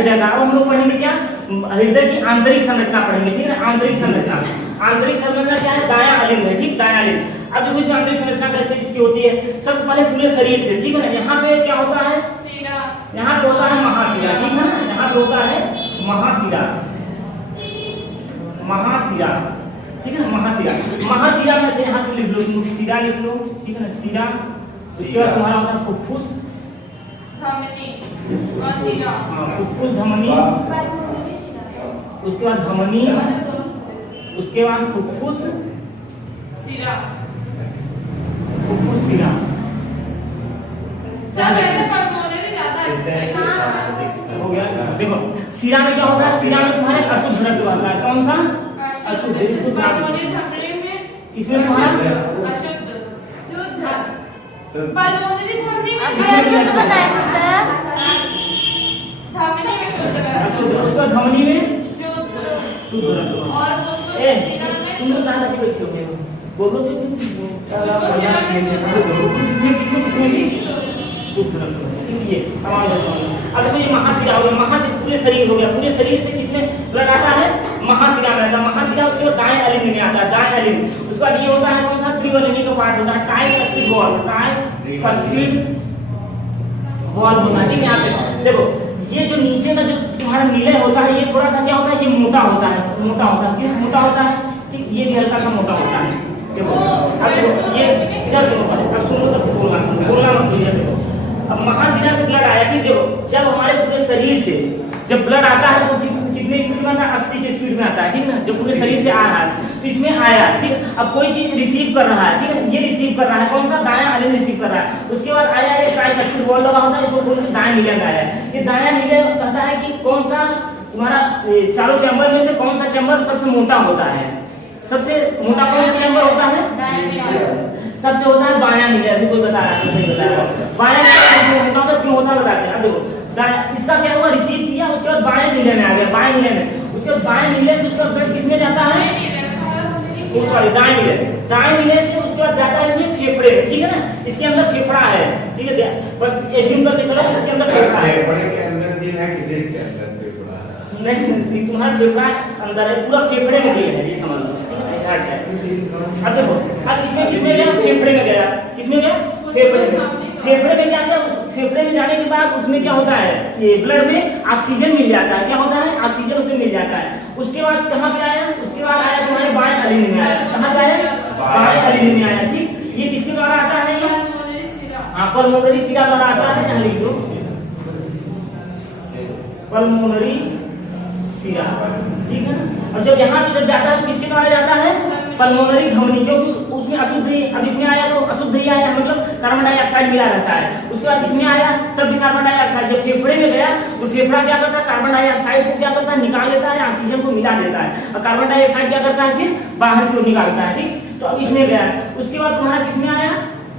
हृदय का। अब हम लोग पढ़ेंगे क्या, हृदय की आंतरिक संरचना पढ़ेंगे, ठीक है ना। आंतरिक संरचना, आंतरिक संरचना क्या है, दायां अलिंद है, ठीक, दायां अलिंद। अब देखो इसमें आंतरिक संरचना कैसे इसकी होती है, सबसे पहले पूरे शरीर से, ठीक है ना। यहाँ पे क्या होता है, यहाँ पे होता है महाशिरा, ठीक है ना। यहाँ पे होता है महाशिरा, महाशिरा, ठीक है ना, महाशिरा। महाशिरा में अच्छा यहाँ पे लिख लो, शिरा लिख लो, ठीक है ना, शिरा। उसके बाद तुम्हारा होता है फुफ्फुस, फुफ्फुस धमनी, उसके बाद धमनी, उसके बाद फुफ्फुस शिरा, फुफ्फुस शिरा। हो गया। देखो शिरा में क्या होता है, शिरा में तुम्हारे अशुद्ध रक्त बहता है, कौन सा अशुद्ध, इसमें तुम्हारा उसका धमनी में शुद्ध रक्त। तुम लोग कहाँ बैठे हो, बोलो किसमें भी शुद्ध रक्त। ये अब देखो ये महाशिरा हो गया, महाशिरा पूरे शरीर हो गया, पूरे शरीर से किसमें ब्लड आता है, महाशिरा में आता है। महाशिरा उसके बाद दाएं अलिंद में आता है, दाएं अलिंद। उसके बाद ये होता है कौन सा, त्रिवलिंगी का पार्ट होता है, ट्राइकस्पिड वॉल्व, ट्राइकस्पिड वॉल्व होता है, ठीक है। यहाँ पे देखो ये जो नीचे का जो तुम्हारा नीले होता है, ये थोड़ा सा क्या होता है, ये मोटा होता है, मोटा होता है, क्यों मोटा होता है, ठीक, ये भी हल्का सा मोटा होता है। देखो अब देखो ये इधर सुनो पहले, अब सुनो तो बोलना मत भूलिए। देखो अब महाशिरा से ब्लड आया, ठीक, देखो जब हमारे पूरे शरीर से जब ब्लड आता है तो कितने स्पीड में आता है, 80 की स्पीड में आता है, ठीक ना। जब पूरे शरीर से आ रहा है तो इसमें आया, ठीक। अब कोई चीज रिसीव कर रहा है, ठीक है, ये रिसीव कर रहा है, कौन सा, दायां अलिंद रिसीव कर रहा है। उसके बाद आया ये ट्राइकस्पिड वॉल्व लगा होता है, इसको बोलते हैं दायां नीले में आया। ये दायां नीले कहता है कि कौन सा तुम्हारा चारों चैम्बर में से कौन सा चैम्बर सबसे मोटा होता है, सबसे मोटा कौन सा चैम्बर होता है, सबसे होता है बायां नीले। अभी कोई बता रहा है, नहीं बताया, बायां मोटा होता क्यों होता बताते हैं। अब देखो इसका क्या हुआ, रिसीव किया, उसके बाद बाएं नीले में आ गया, बाएं नीले में। उसके बाद बाएं नीले से उसका ब्लड किसमें जाता है, सॉरी दाएं नीले, दाएं नीले से उसके बाद जाता है इसमें फेफड़े में, ठीक है ना। इसके अंदर फेफड़ा है, ठीक है, बस एज्यूम करके चलो इसके अंदर फेफड़ा है, फेफड़े के अंदर दिल है कि दिल के अंदर फेफड़ा है, नहीं तुम्हारा फेफड़ा अंदर है, पूरा फेफड़े में दिल है, ये समझ लो, ठीक है, हार्ट है। अब देखो अब इसमें किसमें गया, फेफड़े में गया, किसमें गया, फेफड़े में। फेफड़े में क्या गया, फेफड़े में जाने के बाद उसमें क्या होता है, ये ब्लड में ऑक्सीजन मिल जाता है, क्या होता है, ऑक्सीजन उसमें मिल जाता है। उसके बाद कहाँ पे आया, उसके बाद आया तुम्हारे बाएं अलिंद में आया, कहाँ पे आया, बाएं अलिंद में आया, ठीक। ये किसके द्वारा आता है, ये पल्मोनरी शिरा द्वारा आता है, यहाँ लिख दो पल्मोनरी शिरा, ठीक है ना। और जब यहाँ पे जब जाता है तो किसके द्वारा जाता है, पल्मोनरी धमनी, क्योंकि उसमें अशुद्ध ही, अब इसमें आया तो अशुद्ध ही आया, मतलब कार्बन डाइऑक्साइड मिला रहता है। उसके बाद इसमें आया तब भी कार्बन डाइऑक्साइड, जब फेफड़े में गया तो फेफड़ा क्या करता है, कार्बन डाइऑक्साइड को क्या करता है, निकाल लेता है, ऑक्सीजन को मिला देता है, और कार्बन डाइऑक्साइड क्या करता है, फिर बाहर की ओर निकालता है, ठीक। तो अब इसमें गया, उसके बाद तुम्हारा किसमें आया,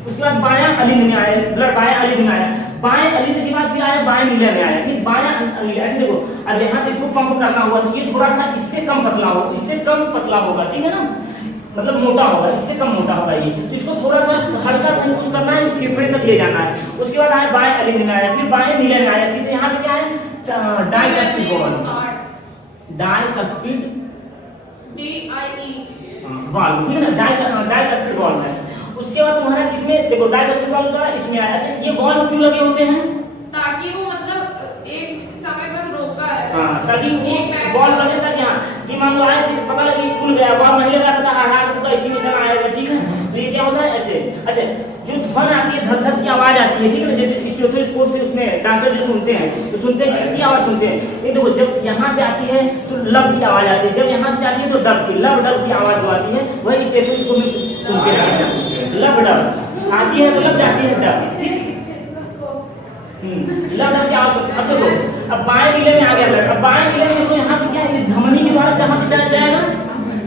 उसके बाद बायां अलिंद में आया, ब्लड बायां अलिंद में आया, बाएं अलिंद के बाद फिर आया बाएं नीले में आया, ठीक। बायां अलिंद ऐसे देखो, अब यहाँ से इसको पंप करना हुआ तो ये थोड़ा सा इससे कम पतला हो, इससे कम पतला होगा, ठीक है ना, मतलब मोटा होगा, इससे कम मोटा होगा ये, तो इसको थोड़ा सा हल्का सा यूज करना है, फेफड़े तक ले जाना है। उसके बाद आया बाएं अलिंद में आया, फिर बाएं नीले में आया, किस यहाँ पे क्या है, डाइकस्पिड वॉल्व, डाइकस्पिड वाल्व, ठीक है ना, डाइकस्पिड वाल्व है। उसके बाद तुम्हारा किसमें, देखो डाइकस्पिड वाल्व द्वारा इसमें आया। अच्छा ये वाल्व क्यों लगे होते हैं, ताकि वो मतलब एक समय पर रोका है, हां, ताकि वाल्व लगे, ताकि हां कि मान लो आए फिर पता लगे खुल गया, वाल्व नहीं लगा था, आवाज पूरा इसी में चला आएगा, ठीक है। तो ये क्या होता है ऐसे। अच्छा जो ध्वन आती है, धक धक की आवाज आती है, ठीक है, जैसे स्टेथोस्कोप से उसमें डॉक्टर जो सुनते हैं तो सुनते हैं किसकी आवाज सुनते हैं, ये देखो जब यहाँ से आती है तो लब की आवाज आती है, जब यहाँ से जाती है तो डब की, लब डब की आवाज जो आती है वही स्टेथोस्कोप में सुनते हैं, लब डब आती है तो लब जाती है डब, ठीक। लब डब की आवाज। अब देखो अब बाएं नीले में आ गया ब्लड, अब बाएं नीले में तो यहाँ पे क्या है, धमनी के द्वारा जहाँ पे चला जाएगा,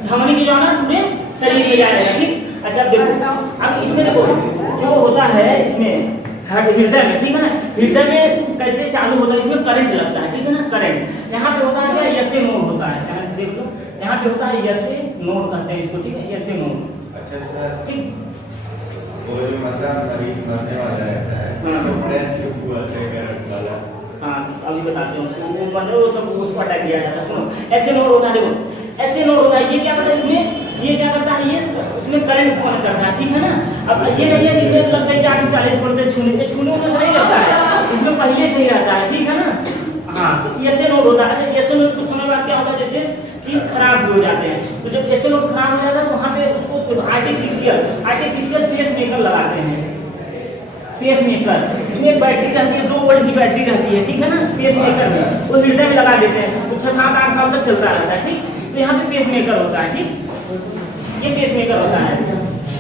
धमनी के द्वारा पूरे शरीर में जाएगा, ठीक। अच्छा अब देखो, अब इसमें देखो जो होता है इसमें हृदय में, ठीक है ना, हृदय में कैसे चालू होता है, इसमें करंट लगता है, ठीक है ना, करंट। यहाँ पे होता है क्या, यसे नोड होता है, देख लो यहाँ पे होता है यसे नोड कहते हैं इसको, ठीक है, यसे नोड। अच्छा सर, ठीक, वो जो मतलब मरीज मरने वाला रहता है तो ब्रेस्ट के ऊपर करंट वाला, हाँ अभी बताते हैं उसको, वो बन रहे वो सब उसको हटा दिया जाता है। सुनो ऐसे नोड होता है, देखो ऐसे नोड होता है, ये क्या करता है इसमें, ये क्या करता है, ये उसमें करंट उत्पन्न करता है, ठीक है ना। अब ये नहीं है कि इसमें लग गई 40 वोल्ट छूने में सही रहता है, इसमें पहले सही रहता है, ठीक है ना। हाँ तो ऐसे नोड होता है। अच्छा ऐसे नोड कुछ समय बाद क्या होता है, जैसे कि खराब भी हो जाते हैं, तो जब ऐसे नोड खराब हो जाता है तो वहाँ पे उसको आर्टिफिशियल पेस मेकर लगाते हैं, पेस मेकर। इसमें एक बैटरी रहती है, 2 वोल्ट की बैटरी रहती है, ठीक है ना। पेस मेकर में वो हृदय में लगा देते हैं, तो 6-7-8 साल तक चलता रहता है, ठीक। तो यहाँ पे पेस मेकर होता है, ठीक, ये पेस मेकर होता है।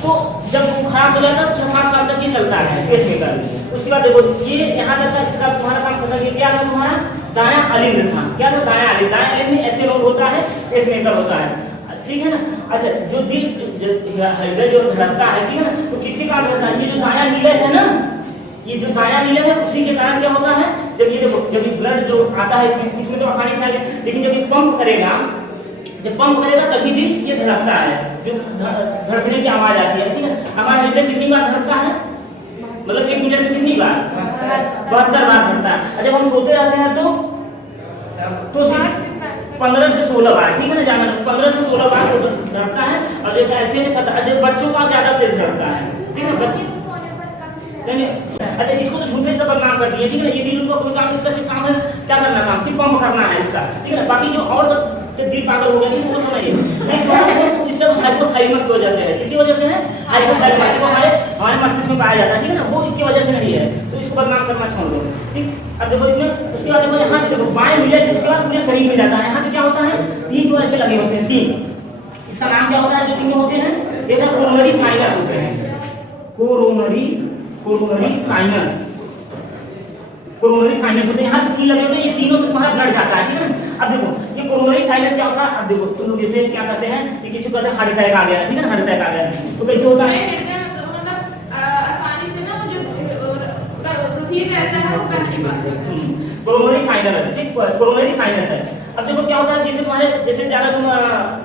तो जब वो खराब हो जाता है 6-7 साल तक ये चलता है पेस मेकर। उसके बाद देखो ये यहाँ तक इसका तुम्हारा काम करता है, क्या था तुम्हारा, दायां अलिंद था, क्या था, दायां अलिंद में ऐसे नोड होता है, पेस मेकर होता है, ठीक है ना। अच्छा जो दिल हृदय जो धड़कता है, ठीक है ना, तो किसके कारण होता है, ये जो दायां नीले है ना, ये जो दायां नीले है उसी के कारण क्या होता है, जब ये देखो जब ये ब्लड जो आता है इसमें तो आसानी से आ गया, लेकिन जब ये पंप करेगा, जब पंप करेगा तभी दिल ये धड़कता है, जो धड़कने की आवाज आती है, ठीक है। हमारा हृदय कितनी बार धड़कता है, मतलब 1 मिनट में कितनी बार, 72 बार धड़कता है। जब हम सोते रहते हैं तो 15 से 16 बार, ठीक है ना, जाना 15 से 16 बार वो धड़कता है। और जैसे ऐसे बच्चों का ज्यादा तेज धड़कता है, ठीक है। नहीं अच्छा इसको तो झूठे से बदनाम कर दिए, ठीक है ना। ये दिल का कोई काम, इसका सिर्फ काम है क्या करना, काम सिर्फ पंप करना है इसका, ठीक है ना। बाकी जो और सब दिल पागल हो गया ठीक वो समझिए, नहीं इससे हाइपोथाइमस की वजह से है, किसकी वजह से है, हाइपोथाइमस, वो हमारे मस्तिष्क में पाया जाता है, ठीक है ना, वो इसकी वजह से नहीं है, तो इसको बदनाम करना छोड़ दो, ठीक। अब देखो इसमें उसके बाद देखो यहाँ देखो बाएं मिले से उसके बाद पूरे शरीर में जाता है। यहाँ पे क्या होता है, 3 तो ऐसे लगे होते हैं, 3, इसका नाम क्या होता है, जो तीनों होते हैं, एक है कोरोनरी साइनस होते हैं, कोरोनरी साइनस होते हैं, यहाँ पे 3 लगे होते हैं, ये तीनों से तुम्हारा ब्लड जाता है, ठीक है ना। अब देखो ये कोरोनरी साइनस क्या होता है, अब देखो तुम लोग जैसे क्या कहते हैं कि किसी को कहते हैं हार्ट अटैक आ गया, ठीक है ना, हार्ट अटैक आ गया तो कैसे होता है, आसानी से ना जो रुधिर रहता है वो बह नहीं पाता, कोरोनरी साइनस, ठीक, कोरोनरी साइनस है। अब देखो क्या होता है, जैसे तुम्हारे जैसे ज्यादा तुम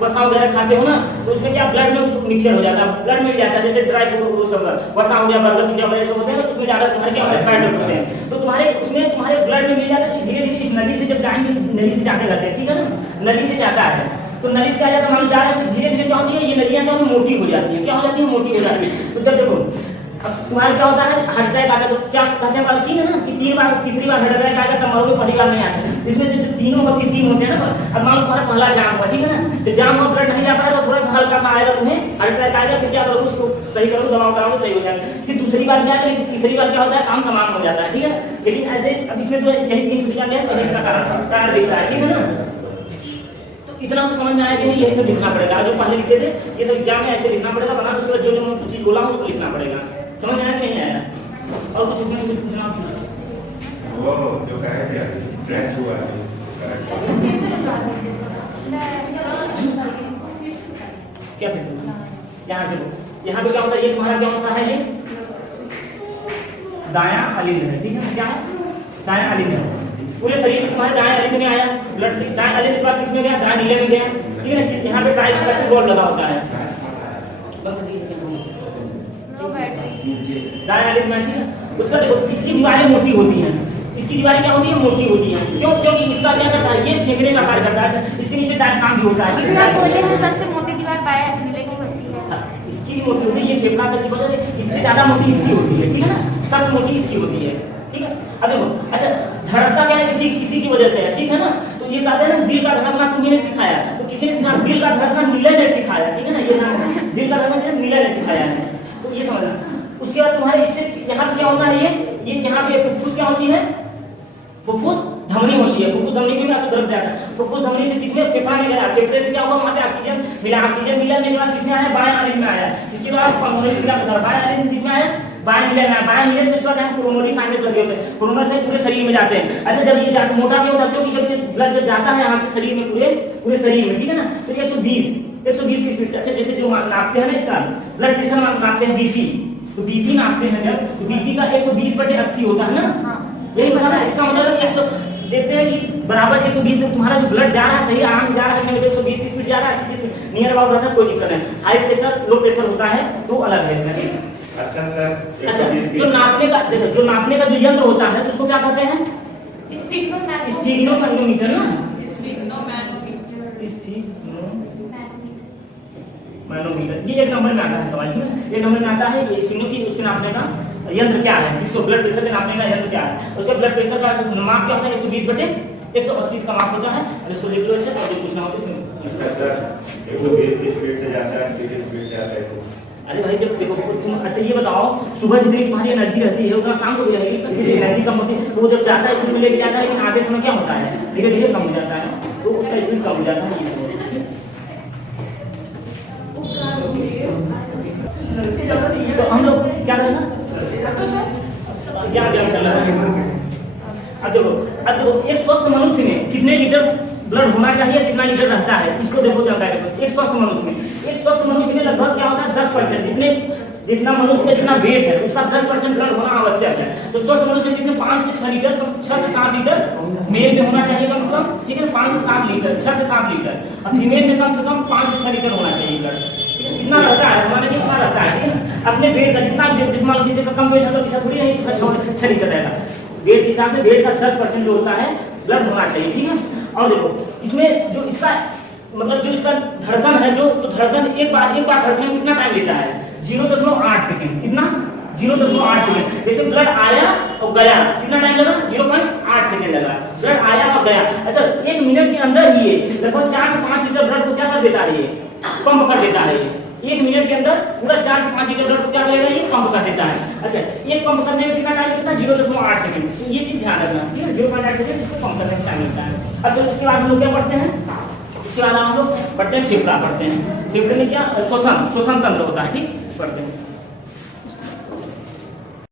वसा वगैरह खाते हो ना, तो उसमें क्या ब्लड में मिक्सचर हो जाता है, ब्लड में जाता है, जैसे ड्राई फ्रूट वो सब वसा हो गया, बर्गर पिज्जा वगैरह सब होते हैं, तो उसमें ज्यादा तुम्हारे क्या फैट होते हैं, तो तुम्हारे उसमें तुम्हारे ब्लड में मिल जाता है, धीरे धीरे इस नली से जब जाएंगे, नली से जाते रहते हैं, ठीक है ना, नली से जाता है, तो नली से आ जाता है, मान जा रहे हैं, धीरे धीरे क्या होती है, ये नलियां सब मोटी हो जाती है, क्या हो जाती है, मोटी हो जाती है। तो जब देखो अब तुम्हारा क्या होता है, हार्ट अटैक आता है, तो क्या कहते हैं बात की ना कि 3 बार, तीसरी बार हार्ट अटैक आएगा तब मरोगे, पहली बार नहीं आता। इसमें से जो तीनों होती है, 3 होते हैं ना, अब मान लो तुम्हारा पहला जाम हुआ, ठीक है ना, तो जाम हुआ ब्लड नहीं जा पाएगा, तो थोड़ा सा हल्का सा आएगा, तुम्हें हार्ट अटैक आएगा, फिर क्या करोगे, उसको सही करोगे, दवा कराओगे, सही हो जाएगा। फिर दूसरी बार क्या है, तीसरी बार क्या होता है, काम तमाम हो जाता है, ठीक है। लेकिन ऐसे अब इसमें तो यही 3 छुट्टियां गया, तो इसका कारण दिख रहा है, ठीक है ना। तो इतना तो समझ में आया कि यही सब लिखना पड़ेगा, जो पहले लिखते थे ये सब एग्जाम में ऐसे लिखना पड़ेगा, बना उसके बाद जो जो चीज बोला उसको लिखना पड़ेगा। समझ में आया कि नहीं आया, और कुछ इसमें कुछ पूछना पूछो, वो जो कहे क्या ड्रेस हुआ है क्या पूछना, यहाँ देखो यहाँ पे क्या होता है, ये तुम्हारा क्या होता है, ये दायां अलिंद है, ठीक है, क्या है, दायां अलिंद है, पूरे शरीर से तुम्हारे दाएं अलिंद में आया ब्लड, दाएं अलिंद के बाद किसमें गया, दाएं नीले में गया, ठीक है ना। यहाँ पे ट्राइस्फर बोर्ड लगा होता है, दाएं अलिंद में, ठीक है। उसका देखो इसकी दीवारें मोटी होती हैं, इसकी दीवारें क्या होती है, मोटी होती हैं, क्यों, क्योंकि इसका क्या करता है, ये फेंकने का कार्य करता है, इसके नीचे डायफ्राम भी होता है, सबसे मोटी दीवार बाएं नीले की होती है, इसकी भी मोटी होती है, ये फेफड़ा तक की वजह से इससे ज्यादा मोटी इसकी होती है, ठीक है ना, सबसे मोटी इसकी होती है, ठीक है। अब देखो अच्छा धड़कता क्या है, इसी की वजह से है, ठीक है ना। तो ये कहते हैं ना दिल का धड़कना तुम्हें नहीं सिखाया, तो किसी ने सिखाया, दिल का धड़कना नीले ने सिखाया, ठीक है ना, ये दिल का धड़कना नीले ने सिखाया है, तो ये समझना। उसके बाद तुम्हारे इससे यहाँ पे क्या होता है, ये यहाँ पे फुफ्फुस क्या होती है, फुफ्फुस धमनी होती है, फुफ्फुस धमनी में असुद्ध रक्त जाता है, फुफ्फुस धमनी से किसमें, फेफड़ा में गया, फेफड़े से क्या हुआ, वहाँ पे ऑक्सीजन मिला, ऑक्सीजन मिलने के बाद किसमें आया, बाएं अलिंद में आया, इसके बाद पल्मोनरी सिस्टम होता है, बाएं अलिंद से किसमें आया, बाएं नीले में, बाएं नीले से उसके बाद यहाँ कोरोनरी साइनस लगे होते हैं, कोरोनरी से पूरे शरीर में जाते हैं। अच्छा जब ये मोटा क्यों होता है, क्योंकि जब ये ब्लड जब जाता है यहाँ से शरीर में, पूरे शरीर में, ठीक है ना, तो 120 की स्पीड से, अच्छा जैसे जो नापते हैं ना इसका ब्लड प्रेशर नापते हैं, बीपी, तो बीपी नापते हैं जब, तो बीपी का 120/80 होता है ना, यही बराबर है, इसका मतलब है 100 देखते हैं कि बराबर 120 से तुम्हारा जो ब्लड जा रहा है सही आराम जा रहा है, 120 की स्पीड जा रहा है, नियर अबाउट रहता है, कोई दिक्कत नहीं। हाई प्रेशर लो प्रेशर होता है तो अलग है इसका, ठीक। अच्छा सर, अच्छा जो नापने का जो यंत्र होता है तो उसको क्या कहते हैं, स्फिग्नोमैग्नीमीटर ना, मैनोमीटर, ये 1 नंबर में आता है सवाल, ठीक है। 1 नंबर में आता है ये स्फिग्नो की उसके नापने का यंत्र क्या है, इसको ब्लड प्रेशर के नापने का यंत्र क्या है। उसका ब्लड प्रेशर का माप क्या होता है, 120/180 इसका माप होता है। और इसको लिख लो ऐसे, और कुछ ना हो तो 120 की स्पीड से जाता है, 30 स्पीड से आता है। अरे भाई जब देखो तुम, अच्छा ये बताओ, सुबह जितनी तुम्हारी एनर्जी रहती है उतना शाम को भी रहेगी, एनर्जी कम होती है तो वो जब जाता है स्पीड में लेके जाता है, लेकिन आधे समय क्या होता है, धीरे धीरे कम हो जाता है, तो उसका स्पीड कम हो जाता है। तो हम लोग क्या करना, क्या चल रहा है। अब देखो एक स्वस्थ मनुष्य में कितने लीटर ब्लड होना चाहिए, कितना लीटर रहता है, इसको देखो जानकारी दो। एक स्वस्थ मनुष्य में लगभग क्या होता है 10%, जितना मनुष्य में जितना वेट है उसका 10% ब्लड होना आवश्यक है। तो स्वस्थ मनुष्य जितने 5 से 6 लीटर, 6 से 7 लीटर मेल में होना चाहिए कम से कम, ठीक है, 5 से 7 लीटर, 6 से 7 लीटर, और फीमेल में कम से कम 5 से 6 लीटर होना चाहिए ब्लड। कितना रहता है हमारे, कितना रहता है, ठीक है। अपने वेट का जितना, जिस मान लो किसी का कम वेट है तो ऐसा थोड़ी नहीं 6 लीटर रहेगा, वेट के हिसाब से वेट का 10% जो होता है ब्लड होना चाहिए, ठीक है। और देखो इसमें जो इसका मतलब जो इसका धड़कन है, जो तो धड़कन एक बार धड़कने में कितना टाइम लेता है, 0.8 सेकंड, कितना 0.8 सेकंड। जैसे ब्लड आया और गया कितना टाइम लगा, 0.8 सेकंड लगा, ब्लड आया और गया। अच्छा 1 मिनट के अंदर ही लगभग 4 से 5 लीटर ब्लड को क्या कर देता है, ये पंप कर देता है। 1 मिनट के अंदर पूरा 4 से 5 लीटर ब्लड को क्या करेगा, ये पंप कर देता है। अच्छा एक पंप करने में कितना टाइम लगता है, 0.8 सेकंड। ये चीज ध्यान रखना, ठीक है, 0.8 सेकंड इसको पंप करने में टाइम लगता है। अच्छा उसके बाद हम लोग क्या पढ़ते हैं, इसके बाद हम लोग पढ़ते हैं फेफड़ा, पढ़ते हैं फेफड़े में क्या श्वसन तंत्र होता है, ठीक, पढ़ते हैं।